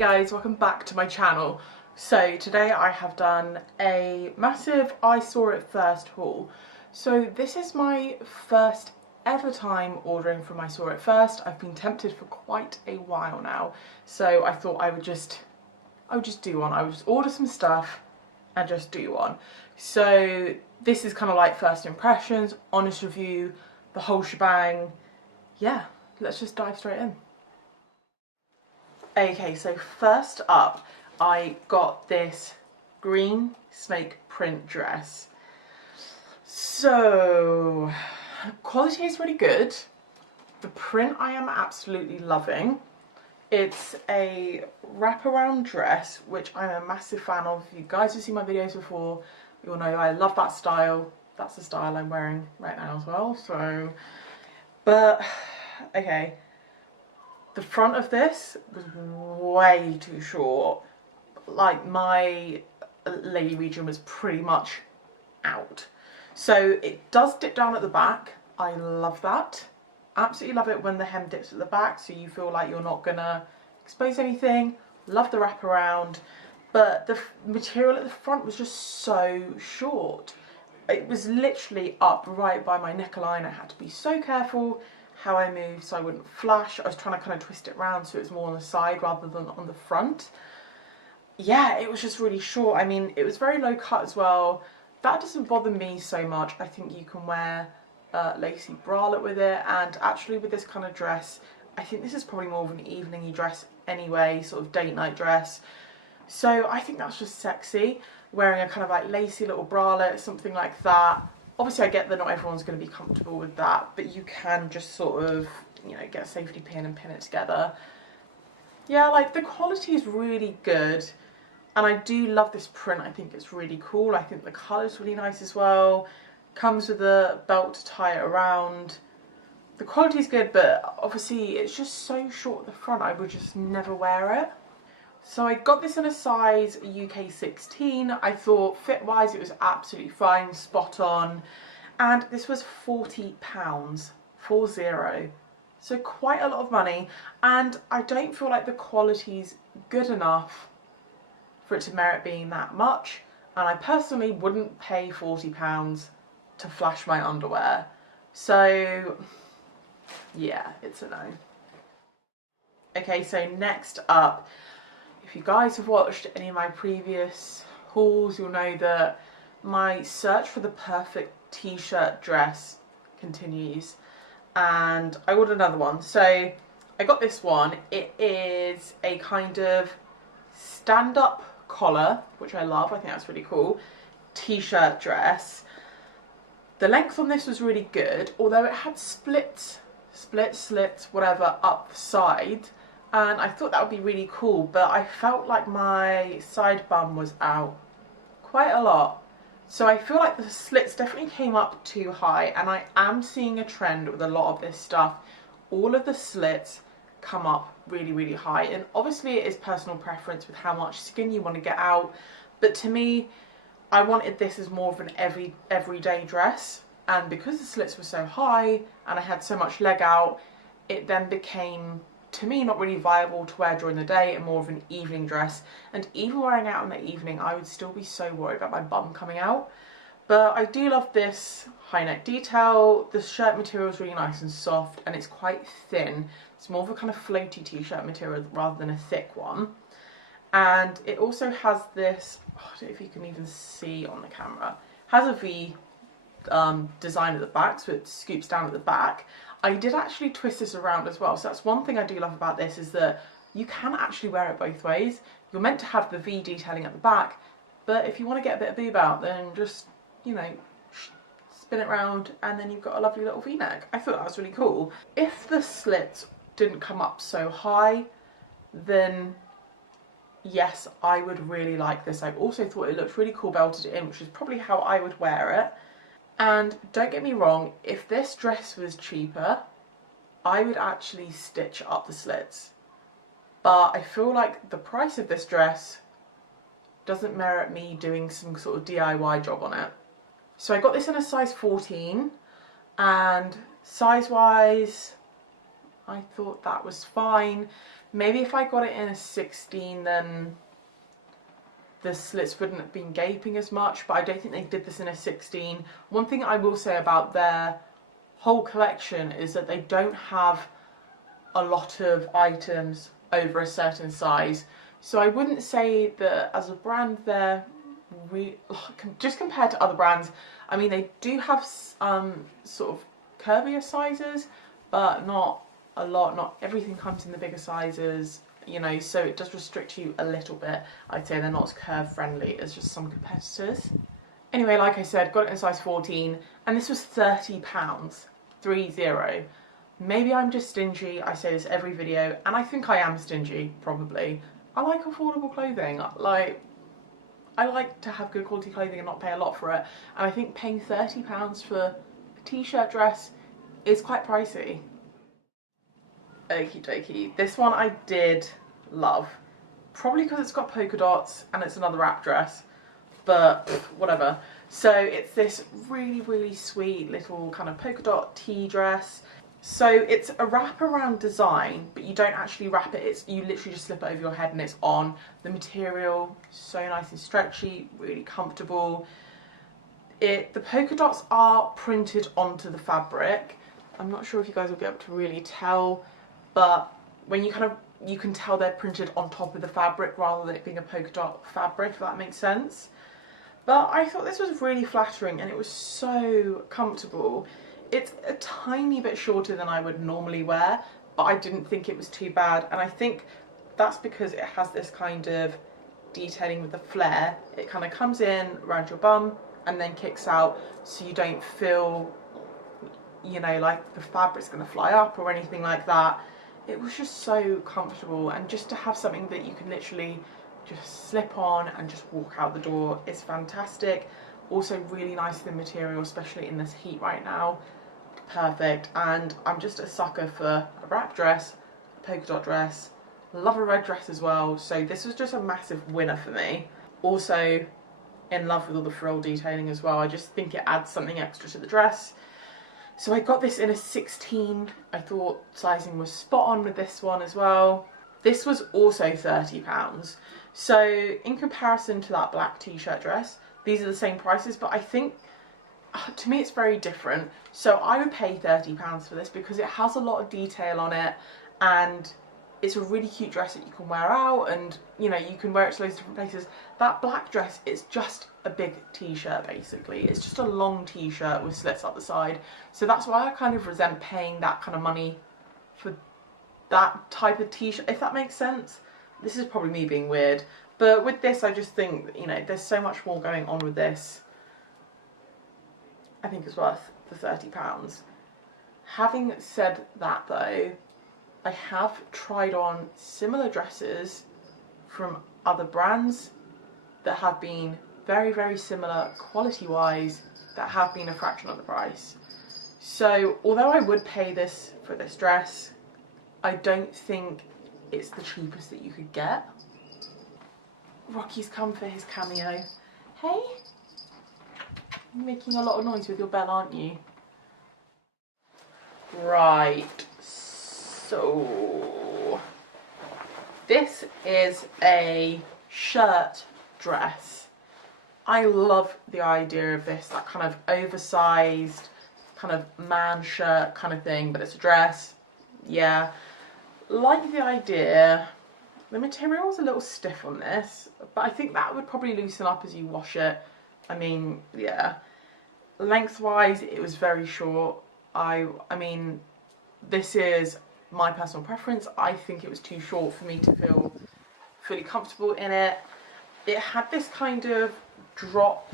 guys, welcome back to my channel. So today I have done a massive I saw it first haul. So this is my first ever time ordering from I saw it first. I've been tempted for quite a while now, so I thought I would just do one. I would just order some stuff and just do one. So this is kind of like first impressions, honest review, the whole shebang. Yeah, let's just dive straight in. Okay, so first up, I got this green snake print dress. So, quality is really good. The print I am absolutely loving. It's a wraparound dress, which I'm a massive fan of. If you guys have seen my videos before, you'll know I love that style. That's the style I'm wearing right now as well, so. But, okay. The front of this was way too short. Like, my lady region was pretty much out. So it does dip down at the back. I love that. Absolutely love it when the hem dips at the back, so you feel like you're not gonna expose anything. Love the wraparound, but the material at the front was just so short. It was literally up right by my neckline. I had to be so careful how I moved so I wouldn't flash. I was trying to kind of twist it around so it was more on the side rather than on the front. Yeah, it was just really short. I mean, it was very low cut as well. That doesn't bother me so much. I think you can wear a lacy bralette with it, and actually with this kind of dress, I think this is probably more of an evening dress anyway, sort of date night dress. So I think that's just sexy. Wearing a kind of like lacy little bralette, something like that. Obviously I get that not everyone's going to be comfortable with that, but you can just sort of, you know, get a safety pin and pin it together. Yeah, like the quality is really good, and I do love this print. I think it's really cool. I think the colour's really nice as well. Comes with a belt to tie it around. The quality's good, but obviously it's just so short at the front, I would just never wear it. So I got this in a size UK 16. I thought fit-wise it was absolutely fine, spot on. And this was £40, 40. So quite a lot of money. And I don't feel like the quality's good enough for it to merit being that much. And I personally wouldn't pay £40 to flash my underwear. So yeah, it's a no. Okay, so next up, if you guys have watched any of my previous hauls, you'll know that my search for the perfect t-shirt dress continues, and I ordered another one. So I got this one. It is a kind of stand-up collar, which I love. I think that's really cool. T-shirt dress. The length on this was really good, although it had slits, whatever, up the side. And I thought that would be really cool, but I felt like my side bum was out quite a lot. So I feel like the slits definitely came up too high, and I am seeing a trend with a lot of this stuff. All of the slits come up really, really high, and obviously it is personal preference with how much skin you want to get out, but to me, I wanted this as more of an everyday dress, and because the slits were so high and I had so much leg out, it then became, to me, not really viable to wear during the day and more of an evening dress. And even wearing out in the evening, I would still be so worried about my bum coming out. But I do love this high neck detail. The shirt material is really nice and soft, and it's quite thin. It's more of a kind of floaty t-shirt material rather than a thick one. And it also has this, oh, I don't know if you can even see on the camera, has a V design at the back, so it scoops down at the back. I did actually twist this around as well, so that's one thing I do love about this, is that you can actually wear it both ways. You're meant to have the V detailing at the back, but if you want to get a bit of boob out, then just, you know, spin it around and then you've got a lovely little V-neck. I thought that was really cool. If the slits didn't come up so high, then yes, I would really like this. I also thought it looked really cool belted in, which is probably how I would wear it. And don't get me wrong, if this dress was cheaper, I would actually stitch up the slits. But I feel like the price of this dress doesn't merit me doing some sort of DIY job on it. So I got this in a size 14, and size-wise, I thought that was fine. Maybe if I got it in a 16, then the slits wouldn't have been gaping as much, but I don't think they did this in a 16. One thing I will say about their whole collection is that they don't have a lot of items over a certain size. So I wouldn't say that as a brand they're just compared to other brands. I mean, they do have sort of curvier sizes, but not a lot. Not everything comes in the bigger sizes, you know, so it does restrict you a little bit. I'd say they're not as curve friendly as just some competitors. Anyway, like I said, got it in size 14, and this was £30, 30. Maybe I'm just stingy, I say this every video, and I think I am stingy, probably. I like affordable clothing, like, I like to have good quality clothing and not pay a lot for it, and I think paying £30 for a t-shirt dress is quite pricey. Okie dokie, this one I did love, probably because it's got polka dots and it's another wrap dress, but whatever. So it's this really sweet little kind of polka dot tea dress. So it's a wraparound design, but you don't actually wrap it, you literally just slip it over your head and it's on. The material, so nice and stretchy, really comfortable. The polka dots are printed onto the fabric. I'm not sure if you guys will be able to really tell, but when you you can tell they're printed on top of the fabric rather than it being a polka dot fabric, if that makes sense. But I thought this was really flattering and it was so comfortable. It's a tiny bit shorter than I would normally wear, but I didn't think it was too bad, and I think that's because it has this kind of detailing with the flare. It kind of comes in around your bum and then kicks out, so you don't feel, you know, like the fabric's going to fly up or anything like that. It was just so comfortable, and just to have something that you can literally just slip on and just walk out the door is fantastic. Also really nice thin material, especially in this heat right now. Perfect. And I'm just a sucker for a wrap dress, a polka dot dress, love a red dress as well, so this was just a massive winner for me. Also in love with all the frill detailing as well. I just think it adds something extra to the dress. So I got this in a 16. I thought sizing was spot on with this one as well. This was also £30. So in comparison to that black t-shirt dress, these are the same prices, but I think to me it's very different. So I would pay £30 for this because it has a lot of detail on it, and it's a really cute dress that you can wear out, and you know, you can wear it to loads of different places. That black dress is just a big t-shirt basically. It's just a long t-shirt with slits up the side. So that's why I kind of resent paying that kind of money for that type of t-shirt, if that makes sense. This is probably me being weird, but with this I just think, you know, there's so much more going on with this. I think it's worth the £30. Having said that though, I have tried on similar dresses from other brands that have been very similar quality wise, that have been a fraction of the price. So although I would pay this for this dress, I don't think it's the cheapest that you could get. Rocky's come for his cameo. Hey? You're making a lot of noise with your bell, aren't you? Right, so this is a shirt dress. I love the idea of this, that kind of oversized kind of man shirt kind of thing, but it's a dress. Yeah, like the idea. The material was a little stiff on this, but I think that would probably loosen up as you wash it. I mean, yeah. Lengthwise, it was very short. I mean, this is my personal preference. I think it was too short for me to feel fully comfortable in it. It had this kind of drop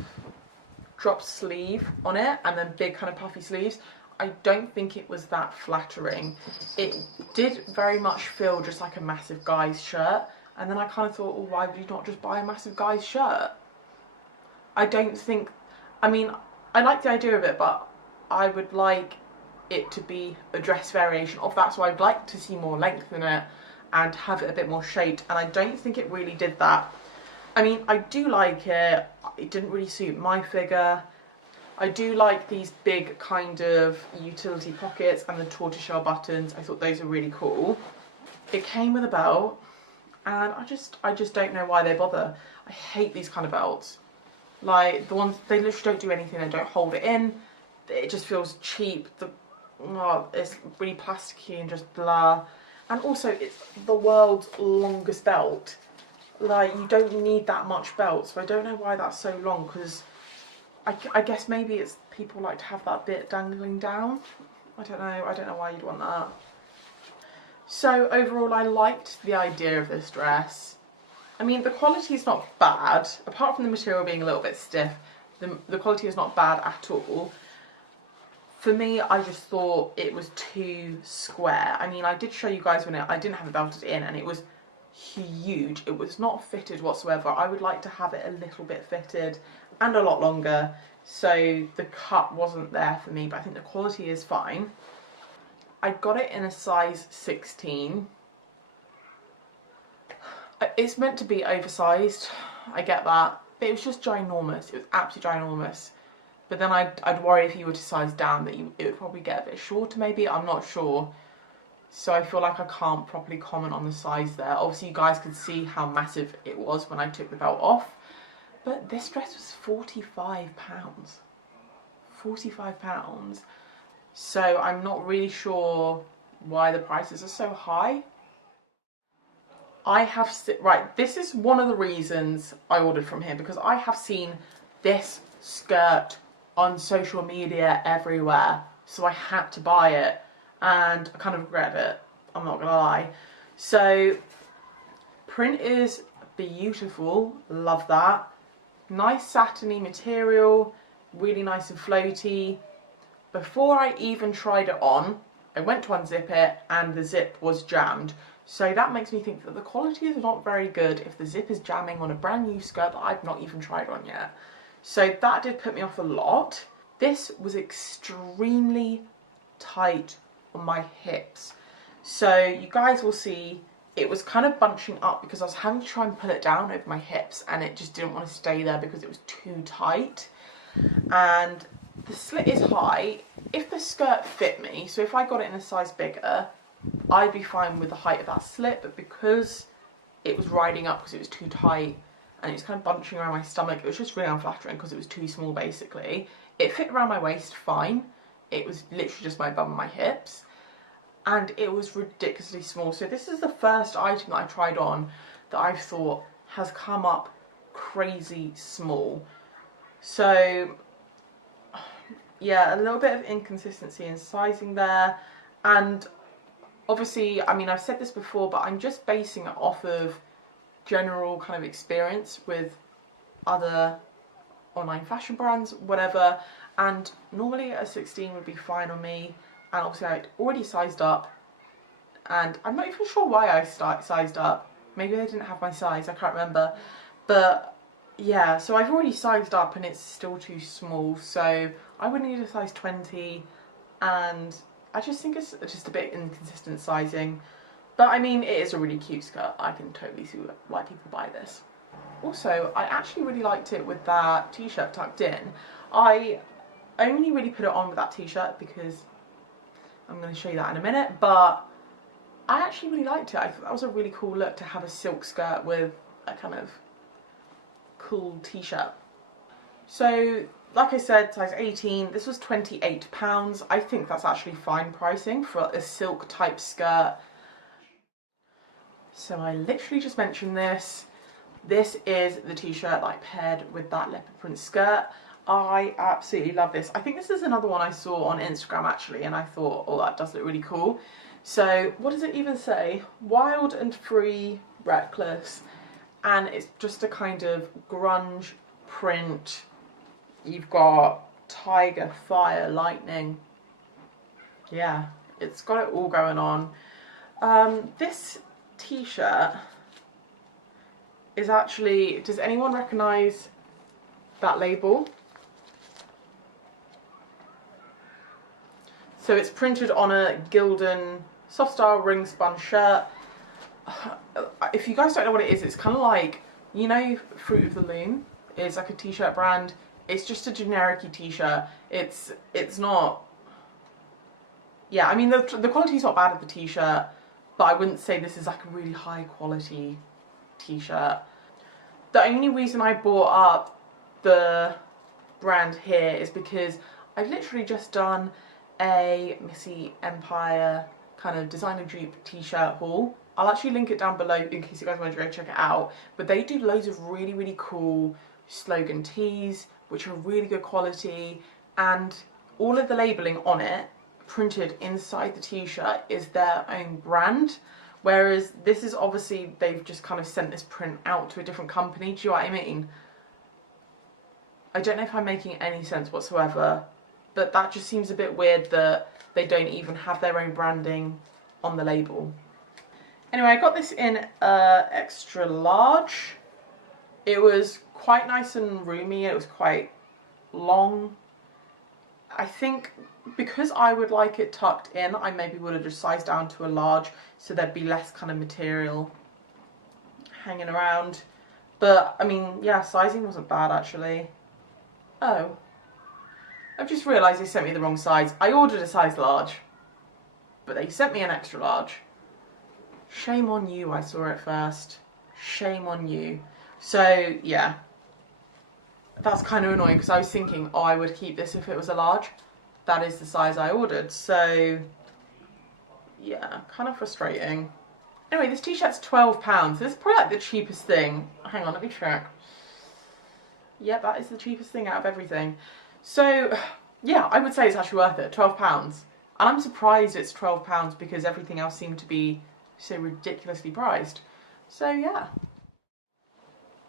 sleeve on it, and then big kind of puffy sleeves. I don't think it was that flattering. It did very much feel just like a massive guy's shirt, and then I kind of thought, well, why would you not just buy a massive guy's shirt? I don't think, I mean, I like the idea of it, but I would like it to be a dress variation of that, so I'd like to see more length in it and have it a bit more shaped, and I don't think it really did that. I mean, I do like it. It didn't really suit my figure. I do like these big kind of utility pockets and the tortoiseshell buttons. I thought those were really cool. It came with a belt, and I just don't know why they bother. I hate these kind of belts. Like the ones, they literally don't do anything, they don't hold it in. It just feels cheap. It's really plasticky and just blah. And also it's the world's longest belt. Like, you don't need that much belt, so I don't know why that's so long, because I guess maybe it's people like to have that bit dangling down. I don't know why you'd want that. So overall, I liked the idea of this dress. I mean, the quality is not bad, apart from the material being a little bit stiff. The quality is not bad at all. For me, I just thought it was too square. I mean, I did show you guys when I didn't have it belted in, and it was huge. It was not fitted whatsoever. I would like to have it a little bit fitted and a lot longer, so the cut wasn't there for me, but I think the quality is fine. I got it in a size 16. It's meant to be oversized, I get that, but it was just ginormous. It was absolutely ginormous. But then I'd worry if you were to size down that it would probably get a bit shorter maybe, I'm not sure. So I feel like I can't properly comment on the size there. Obviously you guys could see how massive it was when I took the belt off. But this dress was £45. £45. So I'm not really sure why the prices are so high. Right, this is one of the reasons I ordered from here, because I have seen this skirt on social media everywhere. So I had to buy it, and I kind of regret it, I'm not gonna lie. So print is beautiful, love that. Nice satiny material, really nice and floaty. Before I even tried it on, I went to unzip it and the zip was jammed. So that makes me think that the quality is not very good if the zip is jamming on a brand new skirt that I've not even tried on yet. So that did put me off a lot. This was extremely tight on my hips. So you guys will see it was kind of bunching up because I was having to try and pull it down over my hips, and it just didn't want to stay there because it was too tight. And the slit is high. If the skirt fit me, so if I got it in a size bigger, I'd be fine with the height of that slit, but because it was riding up because it was too tight and it was kind of bunching around my stomach, it was just really unflattering because it was too small basically. It fit around my waist fine. It was literally just my bum and my hips. And it was ridiculously small. So this is the first item that I tried on that I've thought has come up crazy small. So yeah, a little bit of inconsistency in sizing there. And obviously, I mean, I've said this before, but I'm just basing it off of general kind of experience with other online fashion brands, whatever. And normally a 16 would be fine on me. And obviously I'd already sized up, and I'm not even sure why I sized up. Maybe they didn't have my size, I can't remember. But yeah, so I've already sized up and it's still too small, so I would need a size 20, and I just think it's just a bit inconsistent sizing. But I mean, it is a really cute skirt. I can totally see why people buy this. Also, I actually really liked it with that t-shirt tucked in. I only really put it on with that t-shirt because I'm going to show you that in a minute, but I actually really liked it. I thought that was a really cool look to have a silk skirt with a kind of cool t-shirt. So like I said, size 18, this was £28. I think that's actually fine pricing for a silk type skirt. So I literally just mentioned this. This is the t-shirt that I paired with that leopard print skirt. I absolutely love this. I think this is another one I saw on Instagram actually, and I thought, oh, that does look really cool. So what does it even say? Wild and free, reckless. And it's just a kind of grunge print. You've got tiger, fire, lightning. Yeah, it's got it all going on. This t-shirt is actually, does anyone recognise that label? So it's printed on a Gildan soft style ring spun shirt. If you guys don't know what it is, it's kind of like, you know, Fruit of the Loom is like a t-shirt brand. It's just a generic-y t-shirt. It's not, yeah, I mean the quality's not bad of the t-shirt, but I wouldn't say this is like a really high quality t-shirt. The only reason I brought up the brand here is because I've literally just done a Missy Empire kind of designer dupe t-shirt haul. I'll actually link it down below in case you guys want to go check it out. But they do loads of really, really cool slogan tees, which are really good quality, and all of the labelling on it, printed inside the t-shirt, is their own brand. Whereas this is obviously, they've just kind of sent this print out to a different company. Do you know what I mean? I don't know if I'm making any sense whatsoever, but that just seems a bit weird that they don't even have their own branding on the label. Anyway, I got this in extra large. It was quite nice and roomy. It was quite long. I think because I would like it tucked in, I maybe would have just sized down to a large so there'd be less kind of material hanging around. But I mean, yeah, sizing wasn't bad actually. Oh, I've just realised they sent me the wrong size. I ordered a size large, but they sent me an extra large. Shame on you, I saw it first. Shame on you. So yeah, that's kind of annoying because I was thinking, oh, I would keep this if it was a large. That is the size I ordered. So yeah, kind of frustrating. Anyway, this t-shirt's £12. This is probably like the cheapest thing. Hang on, let me check. Yeah, that is the cheapest thing out of everything. So yeah, I would say it's actually worth it, £12. And I'm surprised it's £12 because everything else seemed to be so ridiculously priced. So yeah.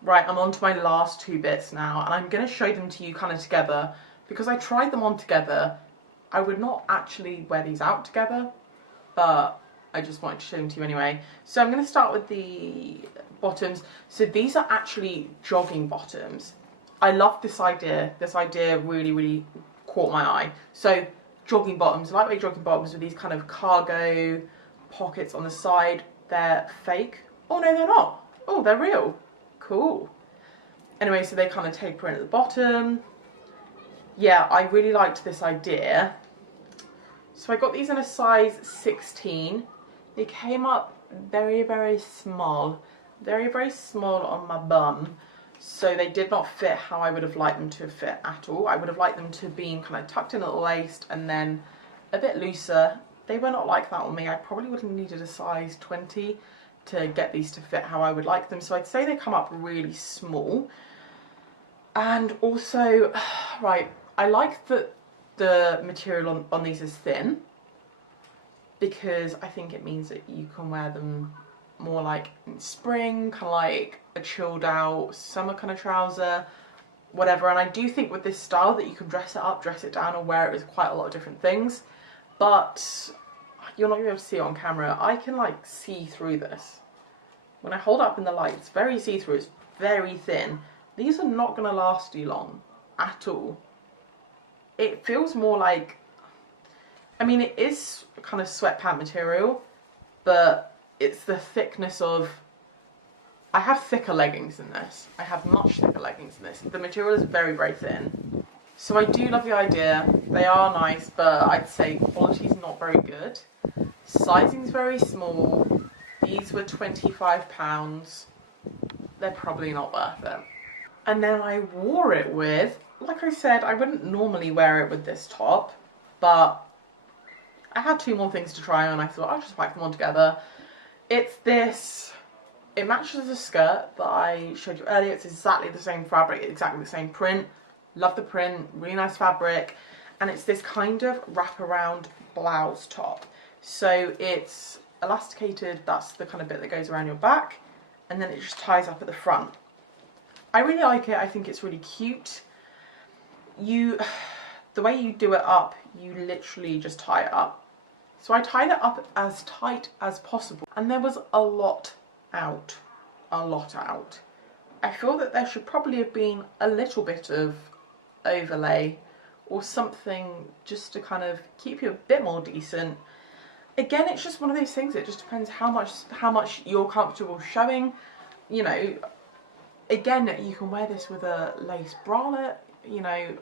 Right, I'm on to my last two bits now, and I'm going to show them to you kind of together because I tried them on together. I would not actually wear these out together, but I just wanted to show them to you anyway. So I'm going to start with the bottoms. So these are actually jogging bottoms. I love this idea. This idea really, really caught my eye. So jogging bottoms, lightweight jogging bottoms with these kind of cargo pockets on the side. They're fake. Oh no, they're not. Oh, they're real. Cool. Anyway, so they kind of taper in at the bottom. Yeah, I really liked this idea. So I got these in a size 16. They came up very, very small. Very, very small on my bum. So they did not fit how I would have liked them to fit at all. I would have liked them to be kind of tucked in at the waist and then a bit looser. They were not like that on me. I probably would have needed a size 20 to get these to fit how I would like them. So I'd say they come up really small. And also, right, I like that the material on these is thin because I think it means that you can wear them more like in spring, kind of like a chilled out summer kind of trouser, whatever. And I do think with this style that you can dress it up, dress it down, or wear it with quite a lot of different things. But you're not going to be able to see it on camera. I can like see through this. When I hold it up in the light, it's very see-through, it's very thin. These are not going to last you long at all. It feels more like, I mean, it is kind of sweatpant material, but it's the thickness of, I have thicker leggings than this. I have much thicker leggings than this. The material is very, very thin. So I do love the idea. They are nice, but I'd say quality's not very good. Sizing's very small. These were £25. They're probably not worth it. And then I wore it with, like I said, I wouldn't normally wear it with this top, but I had two more things to try on. I thought I'll just whack them on together. It's this, it matches the skirt that I showed you earlier. It's exactly the same fabric, exactly the same print. Love the print, really nice fabric. And it's this kind of wraparound blouse top. So it's elasticated, that's the kind of bit that goes around your back, and then it just ties up at the front. I really like it. I think it's really cute. The way you do it up, you literally just tie it up. So I tied it up as tight as possible, and there was a lot out. I feel that there should probably have been a little bit of overlay or something just to kind of keep you a bit more decent. Again, it's just one of those things. It just depends how much you're comfortable showing. You know, again, you can wear this with a lace bralette you know,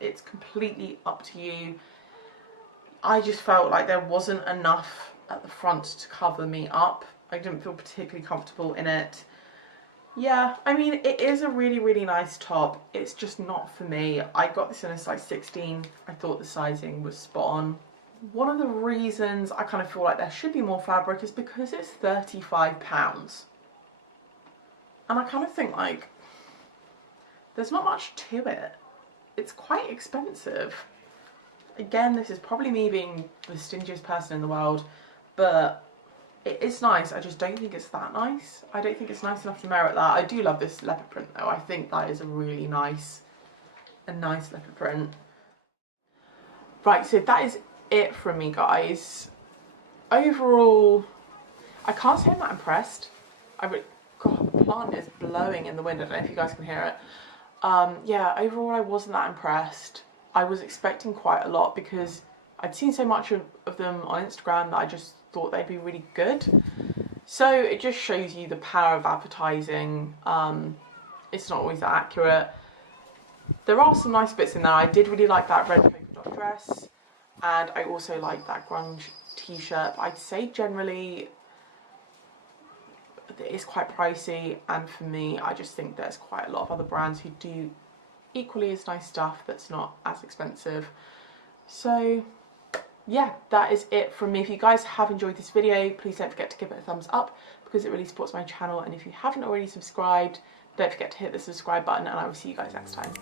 it's completely up to you. I just felt like there wasn't enough at the front to cover me up. I didn't feel particularly comfortable in it. Yeah, I mean, it is a really, really nice top. It's just not for me. I got this in a size 16. I thought the sizing was spot on. One of the reasons I kind of feel like there should be more fabric is because it's £35. And I kind of think, like, there's not much to it. It's quite expensive. Again, this is probably me being the stingiest person in the world, but it is nice. I just don't think it's that nice. I don't think it's nice enough to merit that. I do love this leopard print though. I think that is a really nice leopard print. Right, so that is it from me, guys. Overall, I can't say I'm that impressed. God, the plant is blowing in the wind. I don't know if you guys can hear it. Yeah, overall I wasn't that impressed. I was expecting quite a lot because I'd seen so much of them on Instagram that I just thought they'd be really good. So it just shows you the power of advertising. It's not always that accurate. There are some nice bits in there. I did really like that red polka dot dress, and I also like that grunge t-shirt. I'd say generally it is quite pricey, and for me, I just think there's quite a lot of other brands who do equally as nice stuff that's not as expensive. So yeah, that is it from me. If you guys have enjoyed this video, please don't forget to give it a thumbs up because it really supports my channel, and if you haven't already subscribed, don't forget to hit the subscribe button, and I will see you guys next time.